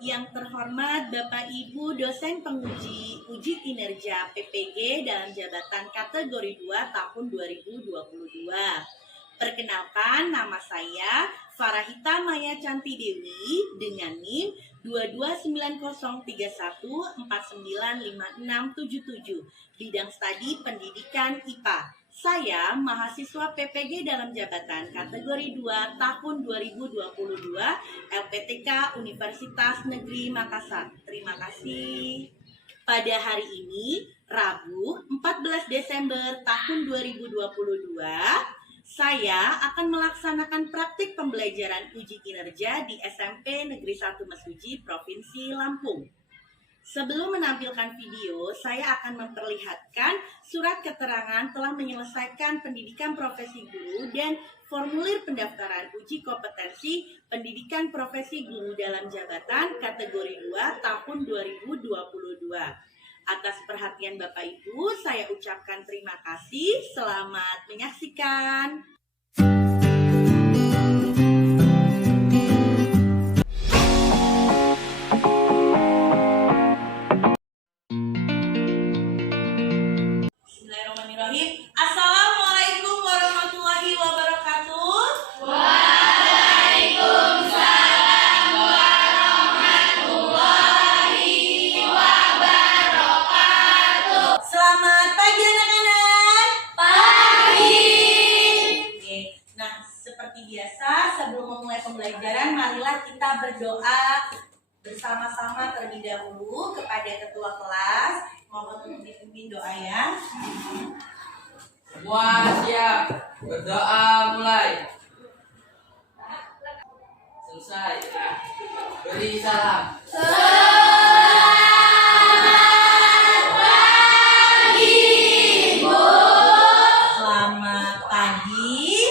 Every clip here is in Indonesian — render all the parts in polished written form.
Yang terhormat Bapak Ibu dosen penguji uji kinerja PPG dalam jabatan kategori 2 tahun 2022. Perkenalkan, nama saya Farahita Maya Canti Dewi dengan NIM 229031495677, bidang studi pendidikan IPA. Saya mahasiswa PPG dalam jabatan kategori 2 tahun 2022 LPTK Universitas Negeri Makassar. Terima kasih. Pada hari ini, Rabu 14 Desember tahun 2022, saya akan melaksanakan praktik pembelajaran uji kinerja di SMP Negeri 1 Mesuji, Provinsi Lampung. Sebelum menampilkan video, saya akan memperlihatkan surat keterangan telah menyelesaikan pendidikan profesi guru dan formulir pendaftaran uji kompetensi pendidikan profesi guru dalam jabatan kategori 2 tahun 2022. Atas perhatian Bapak Ibu, saya ucapkan terima kasih. Selamat menyaksikan. Assalamualaikum warahmatullahi wabarakatuh. Waalaikumsalam warahmatullahi wabarakatuh. Selamat pagi anak-anak. Pagi. Oke. Nah, seperti biasa sebelum memulai pembelajaran, marilah kita berdoa bersama-sama terlebih dahulu kepada ketua kelas. Mohon untuk dipimpin doa ya. Semua siap, berdoa mulai. Selesai. Beri salam. Selamat pagi, Bu. Selamat pagi.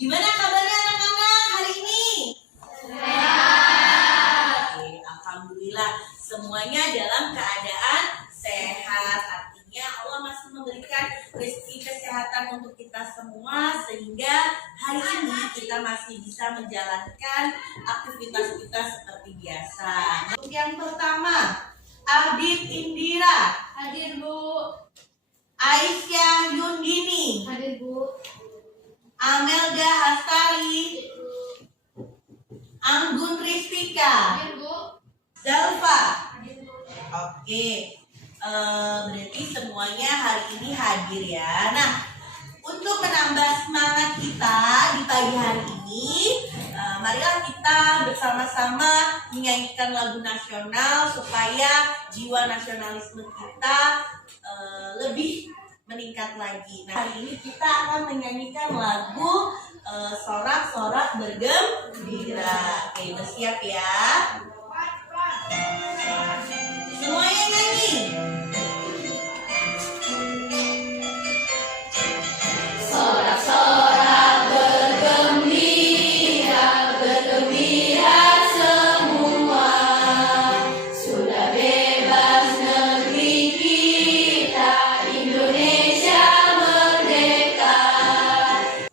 Gimana kabarnya anak-anak hari ini? Sehat. Oke, alhamdulillah semuanya dalam keadaan sehat. Artinya Allah masih memberikan rezeki kesehatan untuk kita semua sehingga hari ini kita masih bisa menjalankan aktivitas kita seperti biasa. Untuk yang pertama, Ardit Indira, Hadir, Bu. Aisyah Yundini, Hadir, Bu. Amelda Hastari, Anggun Ristika, Hadir, Bu. Zalfa. Hadir, Bu. Oke, berarti semuanya hari ini hadir ya. Nah, untuk menambah semangat kita di pagi hari ini, marilah kita bersama-sama menyanyikan lagu nasional supaya jiwa nasionalisme kita lebih meningkat lagi. Nah, hari ini kita akan menyanyikan lagu Sorak-Sorak Bergembira. Oke, bersiap ya. Semuanya nyanyi. Sorak-sorak bergembira, bergembira semua. Sudah bebas negeri kita, Indonesia merdeka.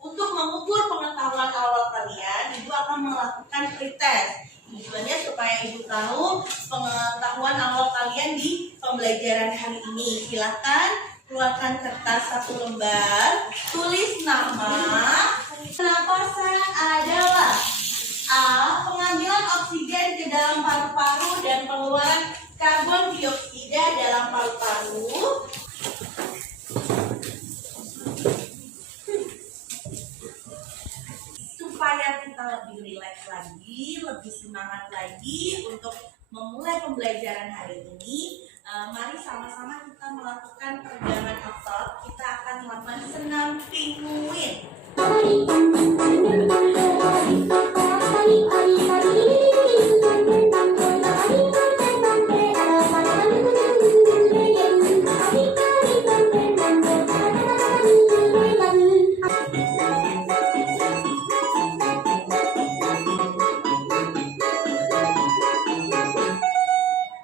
Untuk mengukur pengetahuan awal kalian, Ibu akan melakukan pretest. Tujuannya supaya Ibu tahu pengetahuan awal kalian di pembelajaran hari ini. Silakan keluarkan kertas 1 lembar, tulis nama. Pernapasan adalah A. Pengambilan oksigen ke dalam paru-paru dan pengeluaran karbon dioksida dalam paru-paru. Supaya kita lebih rileks lagi, lebih semangat lagi untuk memulai pembelajaran hari ini, mari sama-sama kita melakukan peregangan otot. Kita akan melakukan senam pinguin.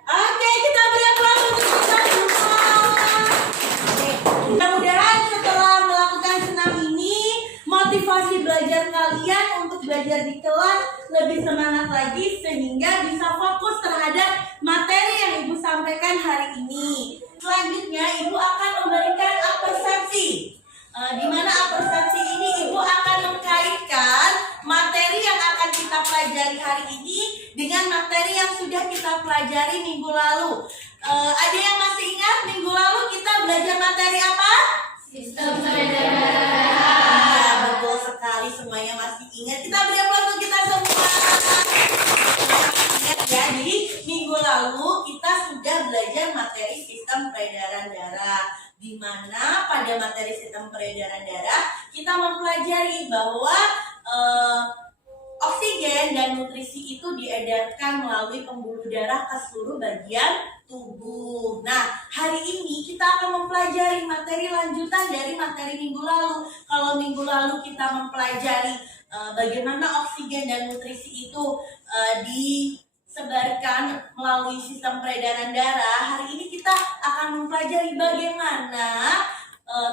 Oke, kita beri aplaus untuk kita semua. Oke, mudah-mudahan setelah melakukan senam ini, motivasi belajar kalian untuk belajar di kelas lebih semangat lagi sehingga bisa fokus terhadap materi yang Ibu sampaikan hari ini. Selanjutnya Ibu akan memberikan persepsi. Di mana persepsi ini Ibu akan mengkaitkan materi yang akan kita pelajari hari ini dengan materi yang sudah kita pelajari minggu lalu. Ada yang masih ingat minggu lalu kita belajar materi apa? Sistem peredaran darah. Iya, betul sekali, semuanya masih ingat. Kita beri aplaus untuk kita semua. Ingat ya, jadi minggu lalu kita sudah belajar materi sistem peredaran darah, di mana pada materi sistem peredaran darah kita mempelajari bahwa oksigen dan nutrisi itu diedarkan melalui pembuluh darah ke seluruh bagian tubuh. Nah, hari ini kita akan mempelajari materi lanjutan dari materi minggu lalu. Kalau minggu lalu kita mempelajari bagaimana oksigen dan nutrisi itu disebarkan melalui sistem peredaran darah, hari ini kita akan mempelajari bagaimana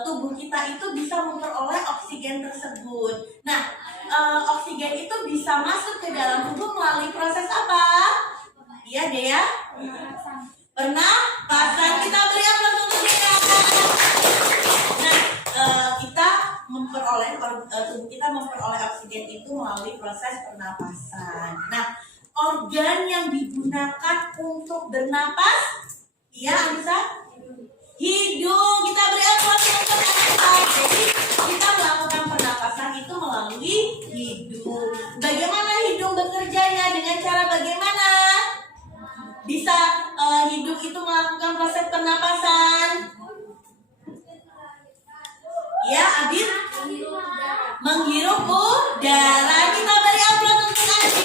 tubuh kita itu bisa memperoleh oksigen tersebut. Nah, oksigen itu bisa masuk ke dalam tubuh melalui proses apa? Iya deh ya. Pernapasan. Kita beri aplaus untuk dia. Nah, kita memperoleh tubuh kita memperoleh oksigen itu melalui proses pernapasan. Nah, organ yang digunakan untuk bernapas, iya Anissa? Hidung. Kita beri aplaus untuk Anissa. Jadi kita melakukan pernapasan itu melalui hidung. Bagaimana hidung bekerjanya? Dengan cara bagaimana? Bisa hidung itu melakukan proses pernapasan? Ya, Abid? Menghirup udara. Kita beri aplaus untuk Abid.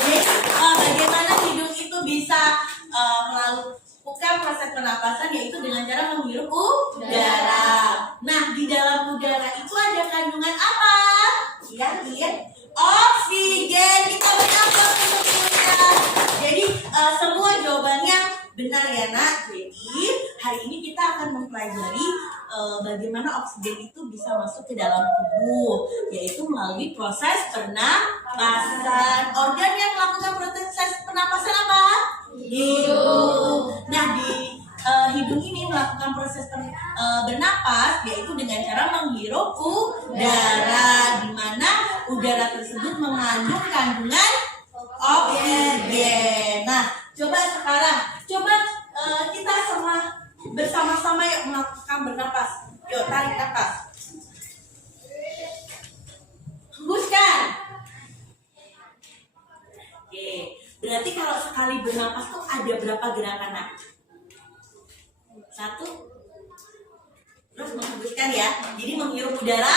Jadi, bagaimana hidung itu bisa melakukan proses pernapasan, yaitu dengan cara menghirup udara. Nah, di dalam udara itu ada kandungan apa? Lihat. Oksigen. Kita beri aplaus untuk dia. Jadi semua jawabannya benar ya nak. Jadi hari ini kita akan mempelajari bagaimana oksigen itu bisa masuk ke dalam tubuh, yaitu melalui proses pernapasan. Organ yang melakukan proses pernapasan apa? Hidung. Nah, di hidung ini melakukan proses bernapas, yaitu dengan cara menghirup udara, di mana udara tersebut mengandung kandungan oksigen. Nah, coba sekarang, kita semua bersama-sama yuk melakukan bernapas. Yuk, tarik napas. Hembuskan. Oke, berarti kalau sekali bernapas tuh ada berapa gerakan nak? 1. Terus menghembuskan ya. Jadi menghirup udara,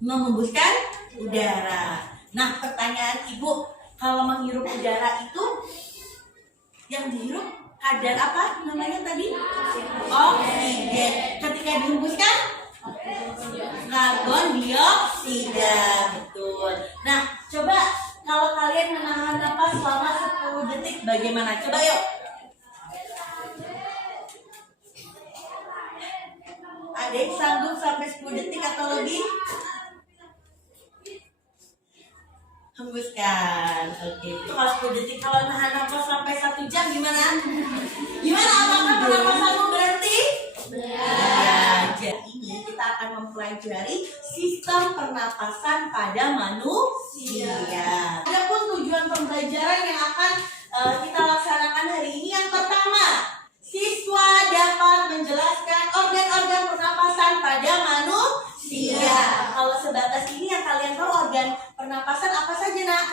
menghembuskan udara. Nah, pertanyaan Ibu, kalau menghirup udara itu yang dihirup kadar apa namanya tadi? Oksigen. Ketika dihembuskan karbon dioksida. Betul. Nah, coba kalau kalian menahan napas selama 10 detik bagaimana? Coba yuk. Ada yang sanggup sampai 10 detik atau lebih? Hembuskan. Oke. Kalau 10 detik, kalau nahan nafas sampai 1 jam gimana? Gimana? Apakah pernapasanmu berhenti? Ya, jadi ini kita akan mempelajari sistem pernapasan pada manusia. Adapun tujuan pembelajaran yang akan kita laksanakan hari ini, yang pertama, siswa dapat menjelaskan organ-organ pernapasan pada manusia. Kalau sebatas ini yang kalian tahu organ pernapasan apa saja nak?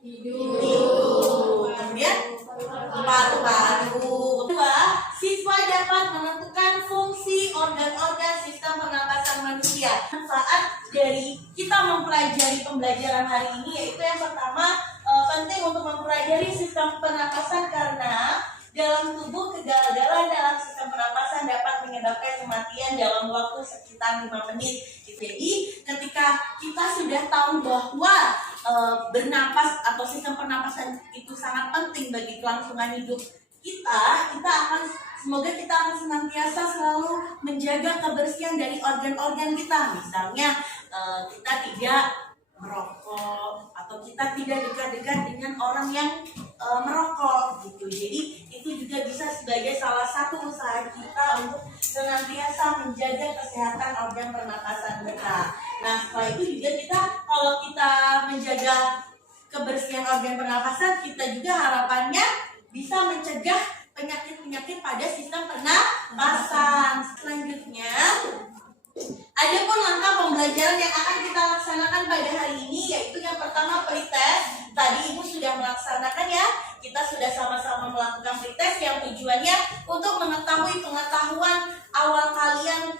Hidung. Kemudian paru-paru. Kedua, siswa dapat menentukan fungsi organ-organ sistem pernapasan manusia. Manfaat dari kita mempelajari pembelajaran hari ini yaitu yang pertama, penting untuk mempelajari sistem pernapasan karena dalam tubuh kegagalan dalam sistem pernapasan dapat menyebabkan kematian dalam waktu sekitar 5 menit. Jadi ketika kita sudah tahu bahwa bernapas atau sistem pernapasan itu sangat penting bagi kelangsungan hidup kita semoga kita akan senantiasa selalu menjaga kebersihan dari organ-organ kita. Misalnya kita tidak merokok, kita tidak dekat-dekat dengan orang yang merokok gitu. Jadi itu juga bisa sebagai salah satu usaha kita untuk senantiasa menjaga kesehatan organ pernapasan kita. Nah, setelah itu juga kita kalau kita menjaga kebersihan organ pernapasan, kita juga harapannya bisa mencegah penyakit-penyakit pada sistem pernapasan. Selanjutnya, ada pun langkah pembelajaran yang akan kita laksanakan pada hari ini, yaitu yang pertama pretest. Tadi Ibu sudah melaksanakan ya, kita sudah sama-sama melakukan pretest yang tujuannya untuk mengetahui pengetahuan awal kalian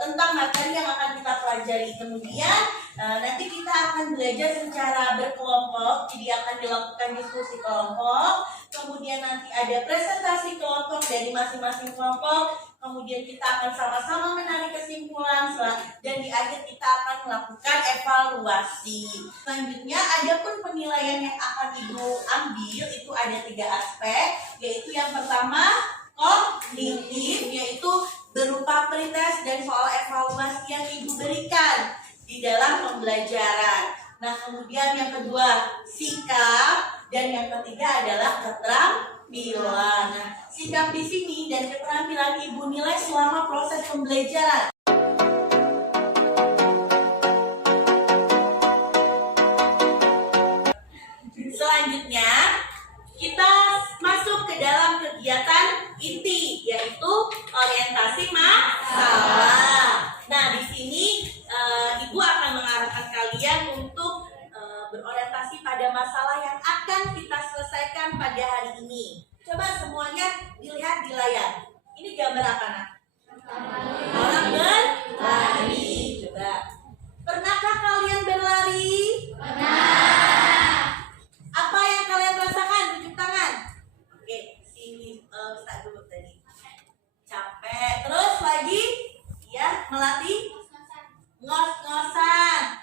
tentang materi yang akan kita pelajari. Kemudian nanti kita akan belajar secara berkelompok, jadi akan dilakukan diskusi kelompok. Kemudian nanti ada presentasi kelompok dari masing-masing kelompok. Kemudian kita akan sama-sama menarik kesimpulan dan di akhir kita akan melakukan evaluasi. Selanjutnya ada pun penilaian yang akan Ibu ambil itu ada 3 aspek, yaitu yang pertama kognitif, yaitu berupa pretest dan soal evaluasi yang Ibu berikan di dalam pembelajaran. Nah, kemudian yang kedua sikap, dan yang ketiga adalah keterampilan. Nah, sikap di sini dan keterampilan Ibu nilai selama proses pembelajaran. Selanjutnya, kita masuk ke dalam kegiatan inti, yaitu orientasi masalah. Nah, di sini Ibu akan mengarahkan kalian untuk berorientasi pada masalah yang akan kita selesaikan pada hari ini. Coba semuanya dilihat di layar. Ini gambar apa, Nak? Orang berlari. Coba. Pernahkah kalian berlari? Pernah. Apa yang kalian rasakan? Tunjuk tangan. Oke, sini bisa dulu tadi. Capek. Terus lagi? Ya, melatih ngos-ngosan.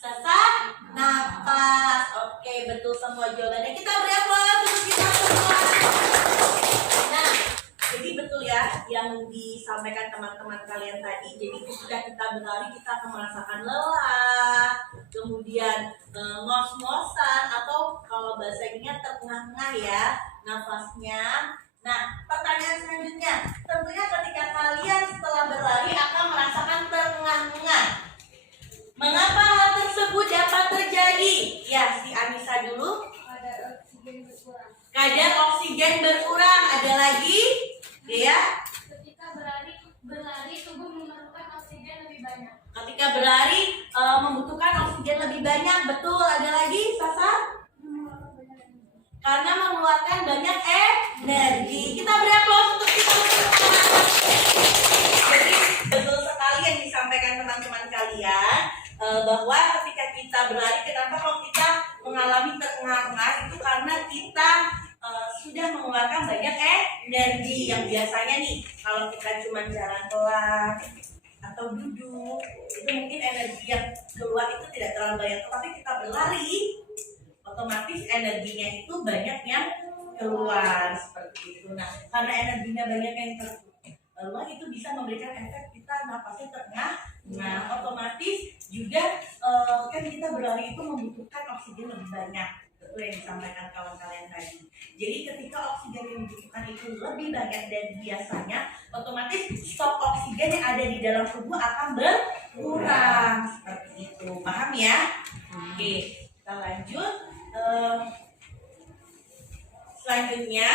Sesak napas. Oke, betul semua jawabannya. Kita beri aplaus untuk kita semua. Nah, jadi betul ya yang disampaikan teman-teman kalian tadi. Jadi ketika kita berlari kita akan merasakan lelah, kemudian ngos-ngosan, atau kalau bahasa Inggrisnya terengah-engah ya nafasnya. Nah, pertanyaan selanjutnya, tentunya ketika kalian setelah berlari akan merasakan terengah-engah. Mengapa hal tersebut dapat terjadi? Ya, si Anissa dulu. Kadar oksigen berkurang. Kadar oksigen berkurang. Ada lagi? Ya. Ketika berlari tubuh memerlukan oksigen lebih banyak. Ketika berlari membutuhkan oksigen lebih banyak. Betul. Ada lagi, Sasa? Karena mengeluarkan banyak energi. Kita beri aplaus untuk kita semua. Jadi betul sekali yang disampaikan teman-teman kalian, bahwa ketika kita berlari, kenapa kok kita mengalami terengah-engah, itu karena kita sudah mengeluarkan banyak energi. Yang biasanya nih kalau kita cuma jalan pelan atau duduk, itu mungkin energi yang keluar itu tidak terlalu banyak. Tapi kita berlari, otomatis energinya itu banyak yang keluar seperti itu. Nah, karena energinya banyak yang keluar, itu bisa memberikan efek kita napasnya terengah. Nah, otomatis juga kan kita berlari itu membutuhkan oksigen lebih banyak. Betul yang disampaikan kawan kalian tadi. Jadi ketika oksigen yang dibutuhkan itu lebih banyak dari biasanya, otomatis stok oksigen yang ada di dalam tubuh akan berkurang. Seperti itu. Paham ya? Oke, kita lanjut. Selanjutnya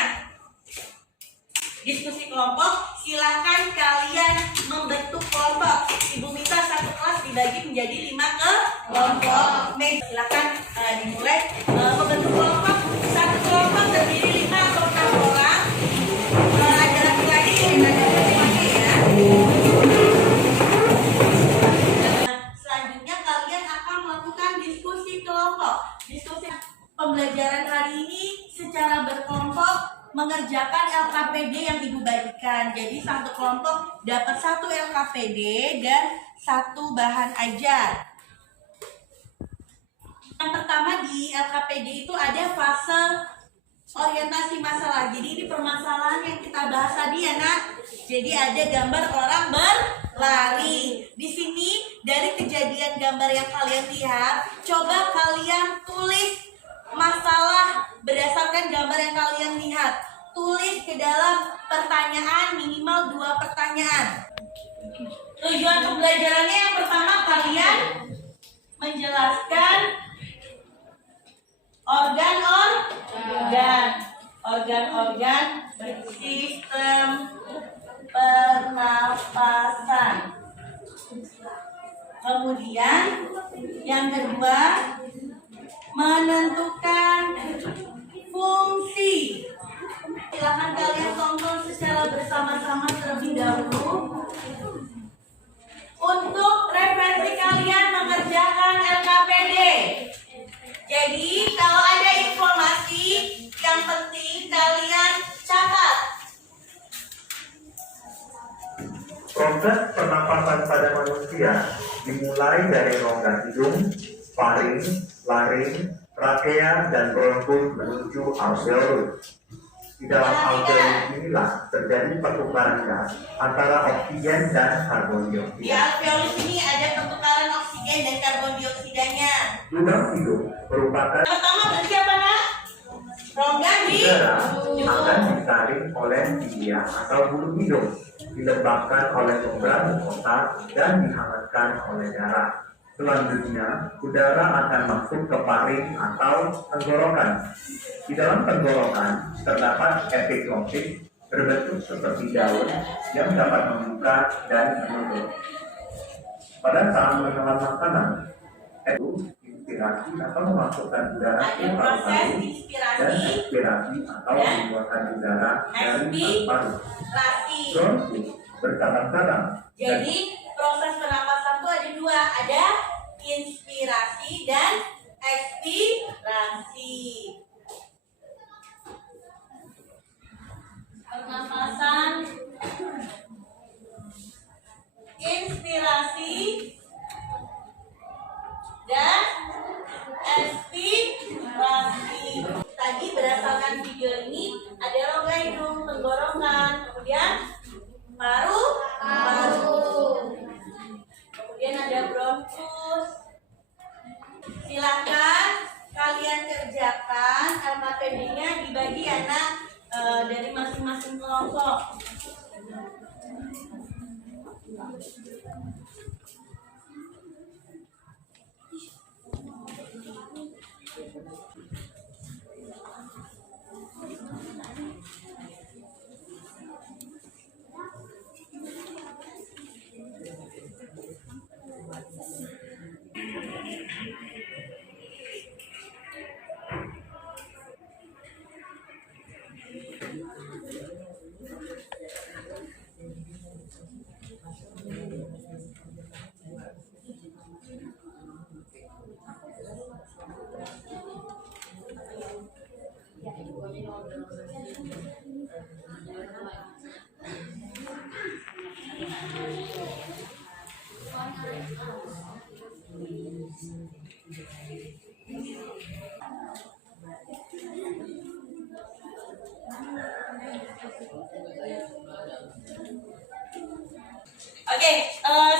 diskusi kelompok. Silahkan kalian membentuk kelompok. Ibu minta satu kelas dibagi menjadi 5 kelompok. Silahkan dimulai membentuk kelompok. Satu kelompok terdiri 5 atau 6 orang. Ada laki-laki dan ada laki-laki ya. Selanjutnya kalian akan melakukan diskusi kelompok. Diskusi pembelajaran hari ini secara berkelompok mengerjakan LKPD yang Ibu bagikan. Jadi satu kelompok dapat 1 LKPD dan 1 bahan ajar. Yang pertama di LKPD itu ada fase orientasi masalah. Jadi ini permasalahan yang kita bahas tadi ya nak. Jadi ada gambar orang berlari. Di sini dari kejadian gambar yang kalian lihat, coba kalian tulis masalah berdasarkan gambar yang kalian lihat. Tulis ke dalam pertanyaan minimal 2 pertanyaan. Tujuan pembelajarannya yang pertama kalian menjelaskan organ-organ sistem pernapasan. Kemudian yang kedua menentukan fungsi. Silakan kalian tonton secara bersama-sama terlebih dahulu. Untuk referensi kalian mengerjakan LKPD. Jadi kalau ada informasi yang penting kalian catat. Proses pernapasan pada manusia dimulai dari rongga hidung, faring, laring, trakea, dan bronkus menuju alveolus. Di dalam alveolus inilah terjadi pertukaran gas antara oksigen dan karbon Di dioksida. alveolus ini ada pertukaran oksigen dan karbon dioksidanya. Lubang hidung merupakan Pertama berarti apa nak? Rongga udara hidung. akan disaring oleh cilia atau bulu hidung, dilembabkan oleh membran mukosa dan dihangatkan oleh darah. Selanjutnya, udara akan masuk ke faring atau tenggorokan. Di dalam tenggorokan terdapat epiglottis berbentuk seperti daun yang dapat membuka dan menutup. Pada saat menelan makanan, itu inspirasi atau memasukkan udara Ada ke proses paru-paru dan inspirasi, ekspirasi atau dan mengeluarkan udara dari paru-paru. ekspirasi. Bronkus bercabang-cabang. Jadi proses pernapasan itu ada 2, ada inspirasi dan ekspirasi. Pernapasan, inspirasi dan ekspirasi. Tadi berdasarkan video ini ada rongga hidung, tenggorokan, kemudian paru-paru. Kemudian ada bronkus. Silakan kalian kerjakan LKPD-nya dibagi anak dari masing-masing kelompok. Oke,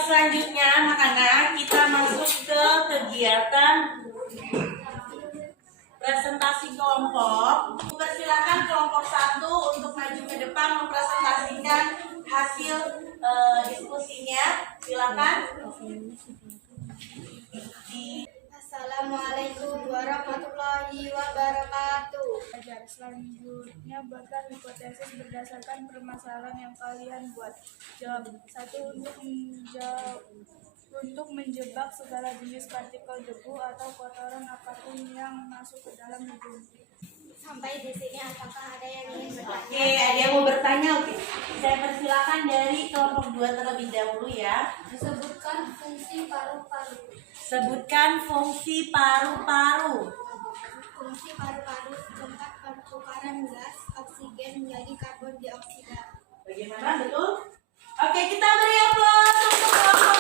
selanjutnya anak-anak kita masuk ke kegiatan presentasi kelompok. Persilakan kelompok 1 untuk maju ke depan mempresentasikan hasil diskusinya. Silakan. Assalamualaikum warahmatullahi wabarakatuh. Selanjutnya buatkan hipotesis berdasarkan permasalahan yang kalian buat. Jawab. 1. Untuk menjebak segala jenis partikel debu atau kotoran apapun yang masuk ke dalam hidung. Sampai di sini apakah ada yang ingin bertanya? Oke, ada yang mau bertanya? Oke, saya persilakan dari kelompok 2 terlebih dahulu ya. Disebutkan fungsi paru-paru. Sebutkan fungsi paru-paru. Fungsi paru-paru tempat pertukaran gas oksigen menjadi karbon dioksida. Bagaimana, betul? Oke, kita beri aplaus untuk kelompok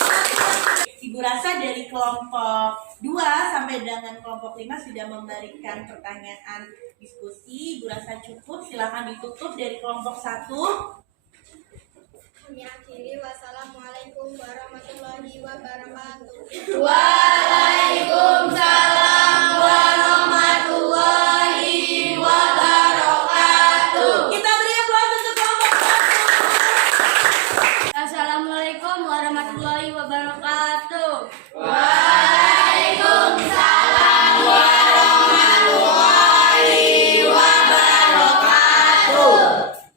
1. Ibu Ibu rasa dari kelompok 2 sampai dengan kelompok 5 sudah memberikan pertanyaan diskusi. Ibu rasa cukup, silakan ditutup dari kelompok 1. Kami akhiri. Wassalamualaikum warahmatullahi wabarakatuh. Waalaikumsalam warahmatullahi wabarakatuh. Kita beri aplaus untuk kelompok 1. Assalamualaikum warahmatullahi wabarakatuh. Waalaikumsalam warahmatullahi wabarakatuh.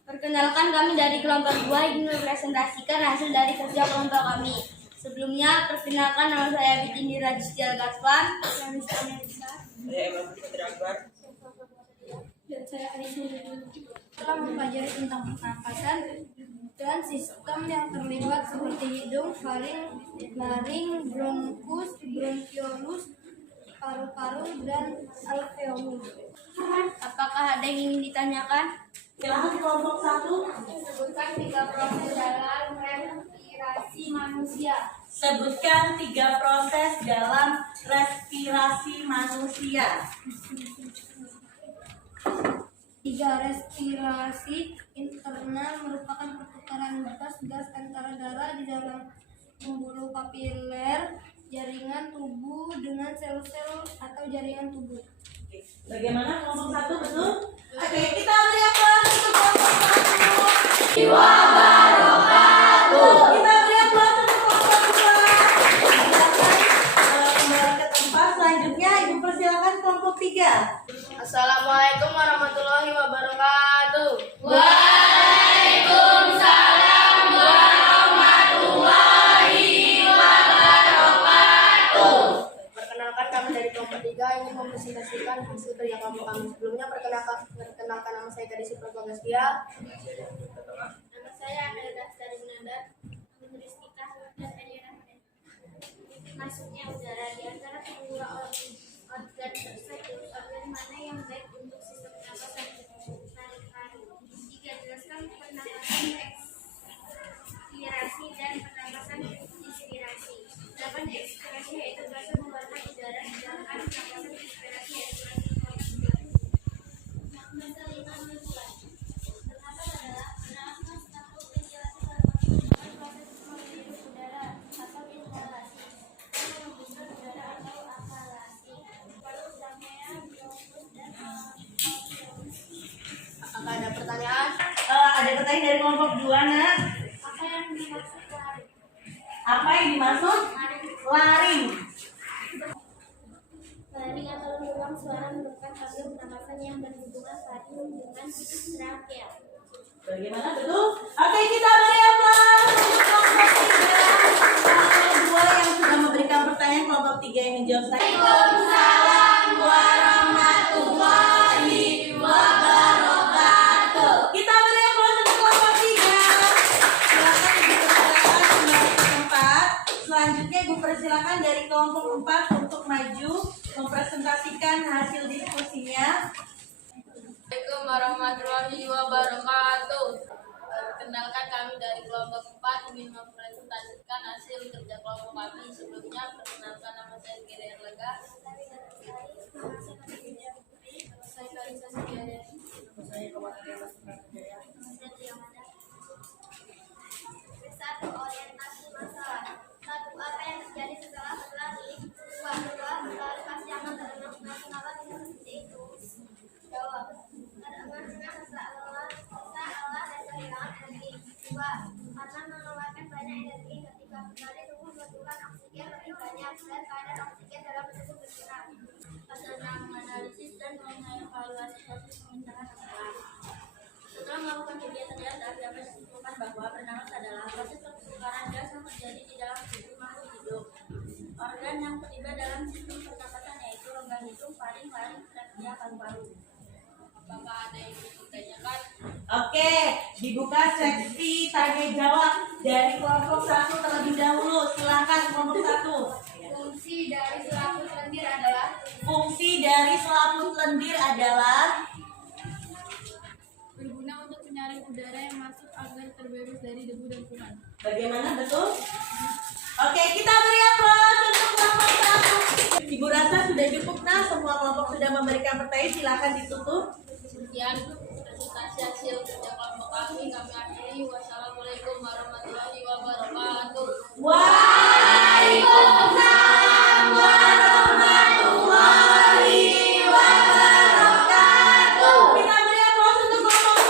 Perkenalkan, kami dari kelompok 2 ingin mempresentasikan hasil dari kerja kelompok kami. Sebelumnya, perkenalkan, nama saya Bitini Rajisjal Gatspan. Dan saya Aisyah telah mempelajari tentang pernapasan dan sistem yang terlibat seperti hidung, faring, laring, bronkus, bronkiolus, paru-paru, dan alveolus. Apakah ada yang ingin ditanyakan? Silakan kelompok 1. Sebutkan 3 proses dalam respirasi manusia. Sebutkan 3 proses dalam respirasi manusia. 3. Respirasi internal merupakan pertukaran gas antara darah di dalam pembuluh kapiler jaringan tubuh dengan sel-sel atau jaringan tubuh. Bagaimana kelompok 1 betul? Oke, kita beri aplaus untuk kelompok 1. Wabarakatuh. Kita beri aplaus untuk kelompok 2. Kembali ke tempat. Selanjutnya Ibu persilakan kelompok 3. Assalamualaikum warahmatullahi wabarakatuh. Waalaikumsalam warahmatullahi wabarakatuh. Perkenalkan, kami dari kelompok 3 ingin mempresentasikan hasil kerja kelompok kami. Sebelumnya perkenalkan nama saya Kadisi Propagastia. Nama saya adalah Dastari Munandar. Menulis kita dan Elina. Masuknya udara di antara kedua organ tersebut, organ mana yang baik untuk sistem pernapasan hari-hari. 3. Jelaskan pernapasan ekspirasi dan pernapasan inspirasi. 8. Ekspirasi yaitu proses mengeluarkan udara, sedangkan pernapasan inspirasi yaitu proses mengeluarkan udara. Pernapasan adalah pernapasan atau ventilasi merupakan proses menghirup udara atau inhalasi dan menghembuskan udara atau akalasi. Paru utamanya bronkus dan alveolus. Apakah ada pertanyaan? Ada pertanyaan dari kelompok 2, Nak. Apa yang dimaksud laring? Apa yang dimaksud? Laring. Laring atau lubang suara merupakan tabel pernapasan yang berhubungan laring dengan trakea. Bagaimana betul? Oke, kita beri aplaus untuk kelompok 3. Kelompok 2 yang sudah memberikan pertanyaan, kelompok 3 yang menjawab. Waalaikumsalam warahmatullahi wabarakatuh. Kita beri aplaus untuk kelompok 3. Silakan Ibu persilakan kembali ke tempat. Selanjutnya Ibu persilakan dari kelompok 4 untuk maju mempresentasikan hasil diskusinya. Assalamualaikum warahmatullahi wabarakatuh. Perkenalkan, kami dari kelompok 4 ingin mempresentasikan hasil kerja kelompok kami. Sebelumnya, perkenalkan, nama saya Giri Lega. Satu, orientasi masalah. 1. Apa yang terjadi setelah berlari? 2. Berlari pasti akan terenang. Kenapa bisa seperti itu? Jawab. Karena seolah dan kehilangan energi. 2. Karena mengeluarkan banyak energi ketika berlari, tubuh membutuhkan oksigen lebih banyak dan kadar oksigen dalam tubuh berkurang. Setelah menganalisis dan mengevaluasi proses pemecahan masalah. Setelah melakukan kegiatan dasar, dapat disimpulkan bahwa pernapasan adalah proses pertukaran gas yang terjadi di dalam tubuh makhluk hidup. Organ yang terlibat dalam sistem pernapasan yaitu rongga hidung, faring, laring, trakea, paru-paru. Apakah ada yang ingin ditanyakan? Oke, dibuka seksi tanya jawab dari kelompok 1 terlebih dahulu. Silakan kelompok 1. Fungsi dari selaput lendir adalah Fungsi dari selaput lendir adalah Berguna untuk menyaring udara yang masuk agar terbebas dari debu dan kuman. bagaimana betul? Oke, kita beri aplaus semua kelompok sudah memberikan pertanyaan, silakan ditutup. Sekian presentasi hasil kerja kelompok kami akhiri. Wassalamualaikum warahmatullahi wabarakatuh. Waalaikumsalam warahmatullahi wabarakatuh. Kita beri aplaus untuk kelompok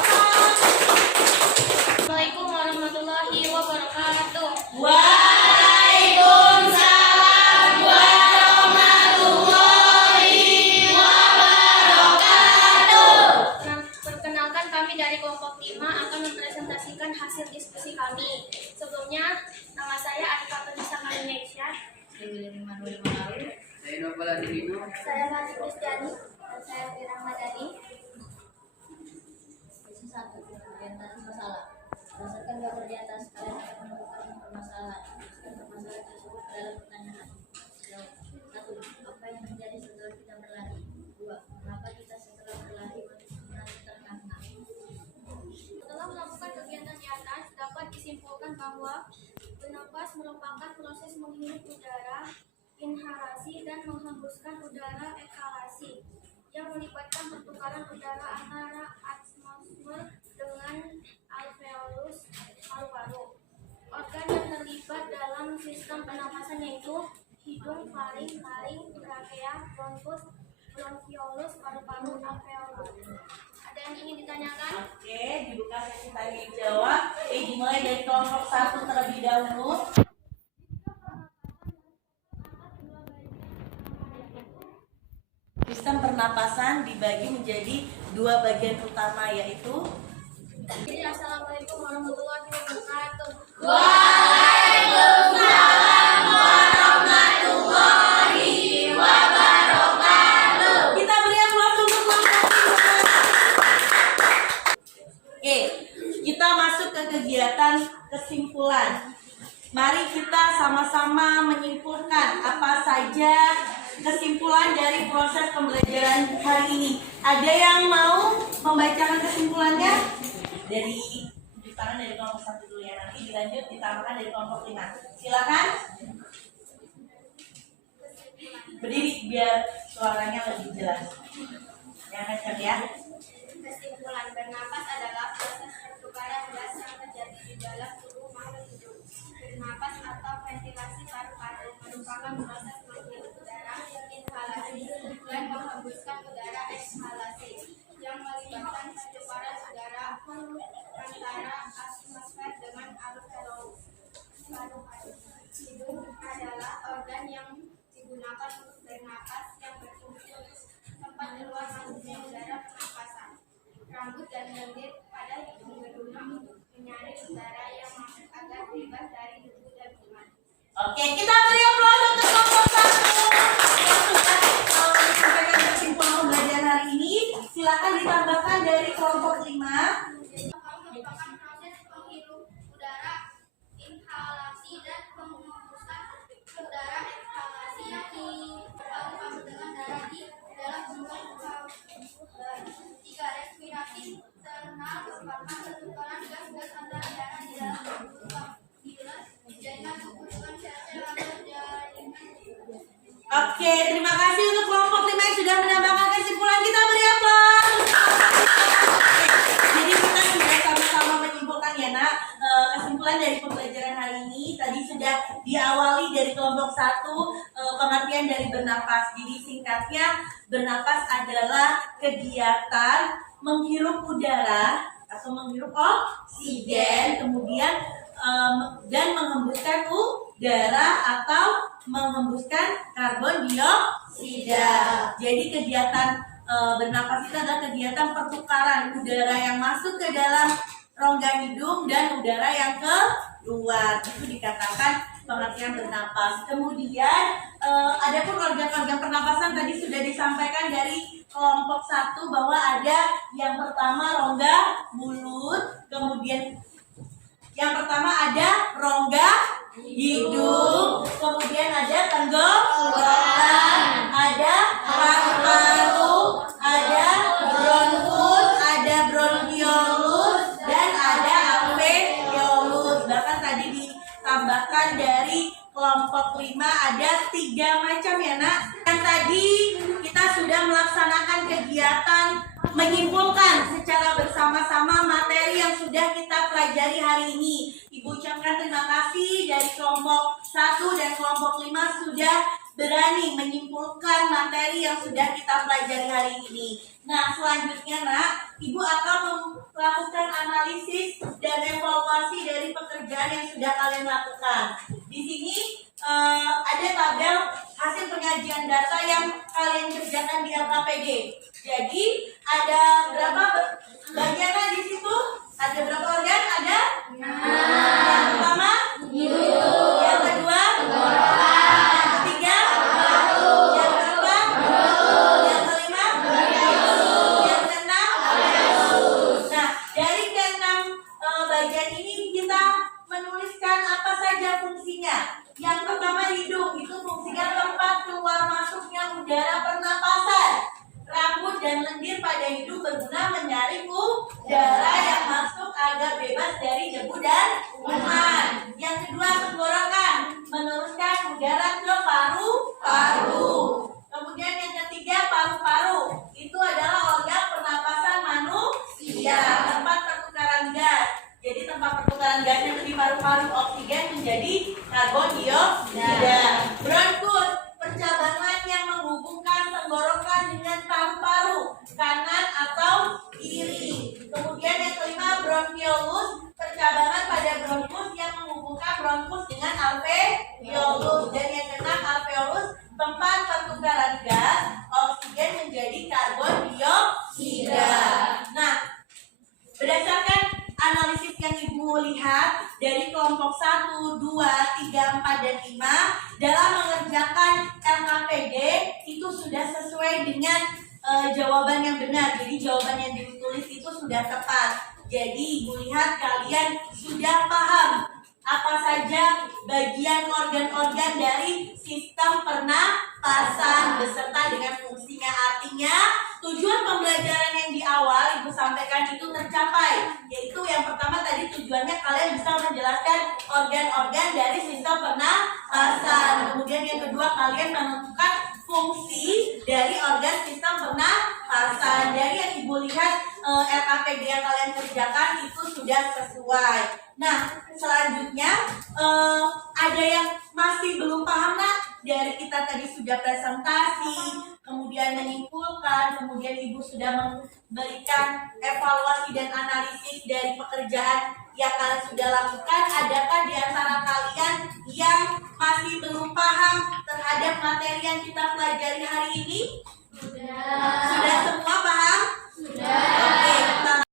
Assalamualaikum warahmatullahi wabarakatuh. Waalaikumsalam warahmatullahi wabarakatuh. Perkenalkan, kami dari kelompok 5 akan mempresentasikan hasil diskusi kami. Sebelumnya, nama saya Atika Pernisa Indonesia. Saya Novel Adilino. Saya Mati Kristiani. Dan saya Fira Madani. Sesi 1. Orientasi masalah. Berdasarkan gambar di atas, kalian akan menemukan permasalahan. Permasalahan tersebut dalam pertanyaan. 1. Apa yang terjadi setelah kita berlari? 2. Mengapa kita setelah berlari merasa terkanga? Setelah melakukan kegiatan di atas, dapat disimpulkan bahwa bernapas merupakan proses menghirup udara inhalasi dan menghembuskan udara ekhalasi yang melibatkan pertukaran udara antara atmosfer dengan alveolus paru-paru. Organ yang terlibat dalam sistem pernapasan yaitu hidung, faring, trakea, bronkus, bronkiolus, paru-paru, alveolus. Ada yang ingin ditanyakan? Oke, dibuka sesi tanya jawab. Dimulai dari kelompok 1 terlebih dahulu. Sistem pernapasan dibagi menjadi 2 bagian utama, yaitu Jadi, assalamualaikum warahmatullahi wabarakatuh. Waalaikumsalam warahmatullahi wabarakatuh. Kita beri aplaus untuk kelompok 5. Oke, kita masuk ke kegiatan kesimpulan. Mari kita sama-sama menyimpulkan apa saja kesimpulan dari proses pembelajaran hari ini. Ada yang mau membacakan kesimpulannya? Dari tangan dari kelompok 1 dulu ya, nanti dilanjut ditambahkan dari kelompok 5. Silakan berdiri biar suaranya lebih jelas. Yang kencang ya. Kesimpulan, bernapas adalah proses pertukaran gas yang terjadi di dalam tubuh makhluk hidup. Bernapas atau ventilasi paru-paru merupakan proses menghirup udara inhalasi dan menghembuskan udara ekhalasi yang melibatkan pertukaran udara antara atmosfer dengan alveolus paru-paru. Hidung adalah organ yang digunakan untuk bernapas yang berfungsi tempat keluar masuknya udara pernapasan. Rambut dan lendir pada hidung berguna untuk menyaring udara yang masuk agar bebas dari debu dan kuman. Oke, kita beri aplaus untuk kelompok 1 yang sudah menyampaikan kesimpulan pembelajaran hari ini. Silakan ditambahkan dari kelompok 5. Merupakan proses penghirup udara inhalasi dan menghembuskan udara ekhalasi yang berparu-paru dengan darah di dalam bentuk paru. 3. Respirasi internal merupakan pertukaran gas-gas antara darah di dalam bentuk bilas jaringan tubuh dengan sel-sel atau jaringan. Oke, terima kasih untuk kelompok 5 yang sudah menambahkan kesimpulan. Kita beri aplaus. Jadi kita sudah sama-sama menyimpulkan ya nak, kesimpulan dari pembelajaran hari ini. Tadi sudah diawali dari kelompok 1, pengertian dari bernapas. Jadi singkatnya, bernapas adalah kegiatan menghirup udara atau menghirup oksigen, kemudian dan menghembuskan udara atau menghembuskan karbon dioksida. Jadi kegiatan bernapas itu adalah kegiatan pertukaran udara yang masuk ke dalam rongga hidung dan udara yang keluar. Itu dikatakan pengertian bernapas. Kemudian adapun organ-organ pernapasan tadi sudah disampaikan dari kelompok 1 bahwa ada yang pertama rongga mulut, kemudian yang pertama ada rongga hidung, kemudian ada tenggorokan, ada paru-paru, ada bronkus, ada bronkiolus, dan ada alveolus. Bahkan tadi ditambahkan dari kelompok 5 ada 3 macam ya nak. Yang tadi kita sudah pelajari hari ini. Ibu ucapkan terima kasih dari kelompok 1 dan kelompok 5 sudah berani menyimpulkan materi yang sudah kita pelajari hari ini. Nah, selanjutnya nak, Ibu akan melakukan analisis dan evaluasi dari pekerjaan yang sudah kalian lakukan. Di sini ada tabel hasil penyajian data yang kalian kerjakan di LKPD. Jadi ada berapa bagian di situ? Ada berapa organ? Ada? Yang pertama, yang kedua, yang ketiga, yang keempat, yang kelima, yang keenam. Nah, dari keenam bagian ini kita menuliskan apa saja fungsinya. Yang pertama hidung, itu fungsinya tempat keluar masuknya udara pernapasan. Rambut dan lendir pada hidung berguna menyaring udara yang masuk agar bebas dari debu dan kuman. Yang kedua tenggorokan, meneruskan udara ke paru-paru. Kemudian yang ketiga paru-paru, itu adalah organ pernapasan manusia, tempat pertukaran gas. Jadi tempat pertukaran gasnya di paru-paru, oksigen menjadi karbon dioksida. Bronkus, percabangan yang menghubungkan tenggorokan dengan paru-paru, kanan atau kiri. Kemudian yang kelima bronkiolus, percabangan pada bronkus yang menghubungkan bronkus dengan alveolus. Dan yang keenam alveolus, tempat pertukaran gas, oksigen menjadi karbon dioksida. Nah, berdasarkan analisis yang Ibu lihat dari kelompok 1, 2, 3, 4, dan 5 dalam mengerjakan LKPD itu sudah sesuai dengan jawaban yang benar. Jadi jawaban yang ditulis itu sudah tepat. Jadi Ibu lihat kalian sudah paham apa saja bagian organ-organ dari sistem pernapasan beserta dengan fungsinya. Artinya tujuan pembelajaran yang di awal Ibu sampaikan itu tercapai, yaitu yang pertama tadi tujuannya kalian bisa menjelaskan organ-organ dari sistem pernapasan. Kemudian yang kedua kalian menentukan fungsi dari organ sistem pernapasan. Dari yang Ibu lihat LKPD yang kalian kerjakan itu sudah sesuai. Nah, selanjutnya ada yang masih belum paham nak? Dari kita tadi sudah presentasi, kemudian menyimpulkan, kemudian Ibu sudah memberikan evaluasi dan analisis dari pekerjaan yang kalian sudah lakukan. Adakah di antara kalian yang masih belum paham terhadap materi yang kita pelajari hari ini? Sudah semua paham? Sudah.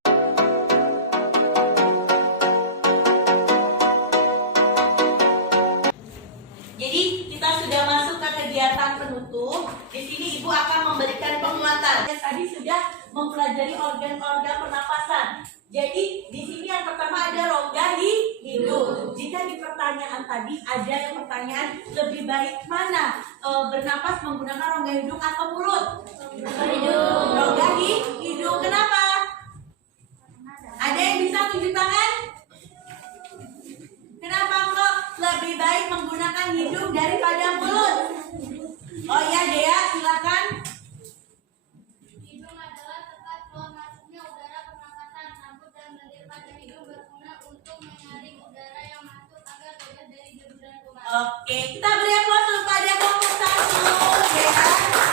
Oke, kita sudah masuk ke kegiatan penutup. Di sini Ibu akan memberikan penguatan. Tadi sudah mempelajari organ-organ pernapasan. Jadi di sini yang pertama ada rongga hidung. Jika di pertanyaan tadi ada yang pertanyaan lebih baik mana bernapas menggunakan rongga hidung atau mulut? Rongga hidung. Kenapa? Ada yang bisa tunjuk tangan? Kenapa kok lebih baik menggunakan hidung daripada mulut? Oh ya Dea, silakan. Hidung adalah tempat keluar masuknya udara pernapasan. Rambut dan lendir pada hidung berguna untuk menyaring udara yang masuk agar bebas dari debu dan kuman. Oke, kita beri aplaus pada kelompok 1. Dea,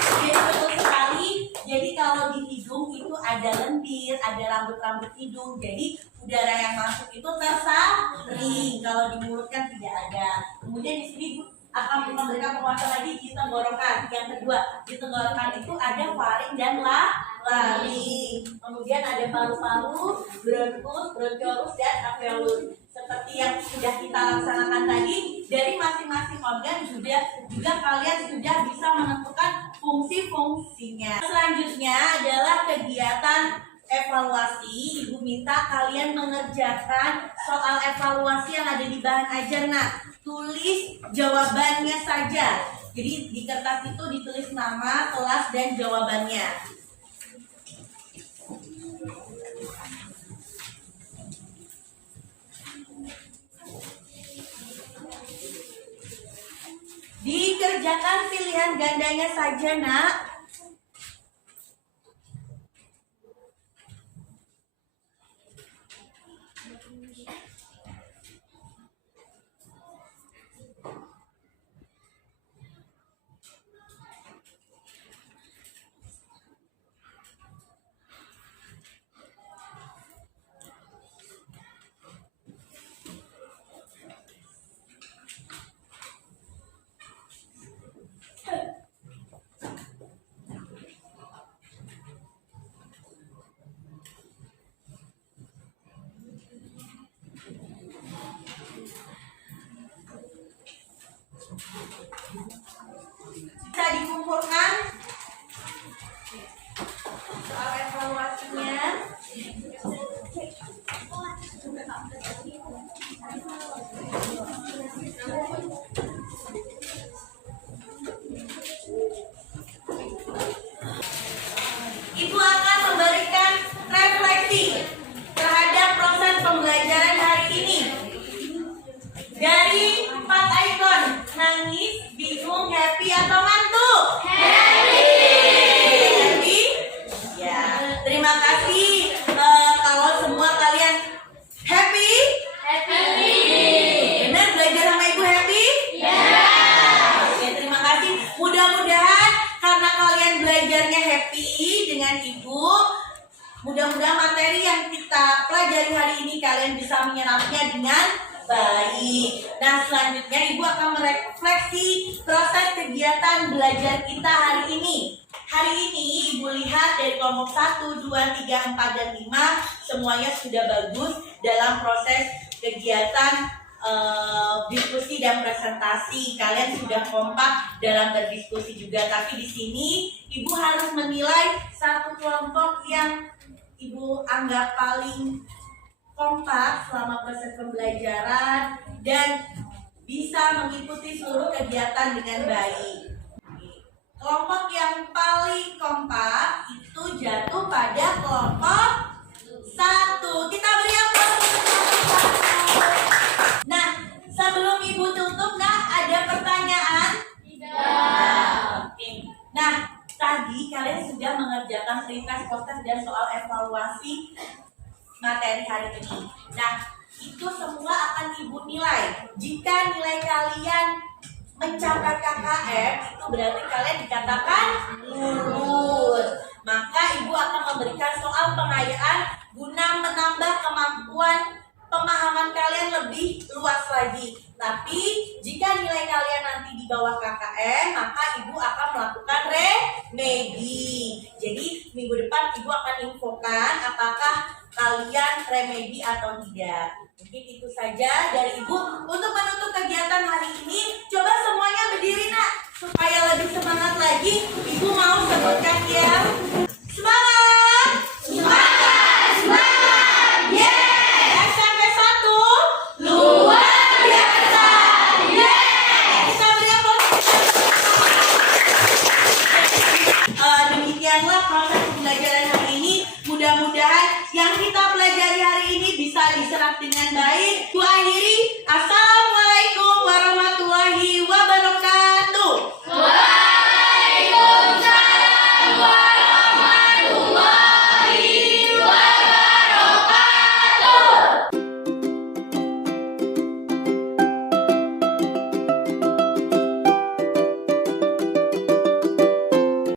jadi betul sekali. Jadi kalau di hidung itu ada lendir, ada rambut-rambut hidung. Jadi udara yang masuk itu tersaring. Kalau di mulut kan tidak ada. Kemudian di sini akan memberikan penguatan lagi di tenggorokan. Yang kedua, di tenggorokan itu ada faring dan laring. Kemudian ada paru-paru, bronkus, bronkiolus, dan alveolus. Seperti yang sudah kita laksanakan tadi, dari masing-masing organ juga kalian sudah bisa menentukan fungsi-fungsinya. Selanjutnya adalah kegiatan evaluasi. Ibu minta kalian mengerjakan soal evaluasi yang ada di bahan ajar. Nah, tulis jawabannya saja. Jadi di kertas itu ditulis nama, kelas, dan jawabannya. Dikerjakan pilihan gandanya saja, nak. belajarnya happy dengan Ibu. Mudah-mudahan materi yang kita pelajari hari ini kalian bisa menyerapnya dengan baik. Nah, selanjutnya Ibu akan merefleksi proses kegiatan belajar kita hari ini. Hari ini Ibu lihat dari kelompok 1, 2, 3, 4, dan 5 semuanya sudah bagus dalam proses kegiatan diskusi dan presentasi. Kalian sudah kompak dalam berdiskusi juga. Tapi di sini Ibu harus menilai satu kelompok yang Ibu anggap paling kompak selama proses pembelajaran dan bisa mengikuti seluruh kegiatan dengan baik. Kelompok yang paling kompak itu jatuh pada kelompok 1. Kita beri aplaus untuk kelompok 1. Nah, sebelum Ibu tutup, ada pertanyaan? Tidak. Oke. Nah, tadi kalian sudah mengerjakan pre-test, post-test, dan soal evaluasi materi hari ini. Nah, itu semua akan Ibu nilai. Jika nilai kalian mencapai KKM, itu berarti kalian dikatakan lulus. Maka Ibu akan memberikan soal pengayaan guna menambah kemampuan pemahaman kalian lebih luas lagi. Tapi jika nilai kalian nanti di bawah KKM, maka Ibu akan melakukan remedi. Jadi minggu depan Ibu akan infokan apakah kalian remedi atau tidak. Mungkin itu saja dari Ibu. Untuk menutup kegiatan hari ini, coba semuanya berdiri supaya lebih semangat lagi. Ibu mau sebutkan ya. Semangat! Semangat! Semangat! Yeay! SMP 1 luar biasa! Yeay! Kita beri aplaus. Demikianlah proses pembelajaran hari ini. Mudah-mudahan yang kita pelajari hari ini bisa diserap dengan baik. Ku akhiri. Assalamualaikum.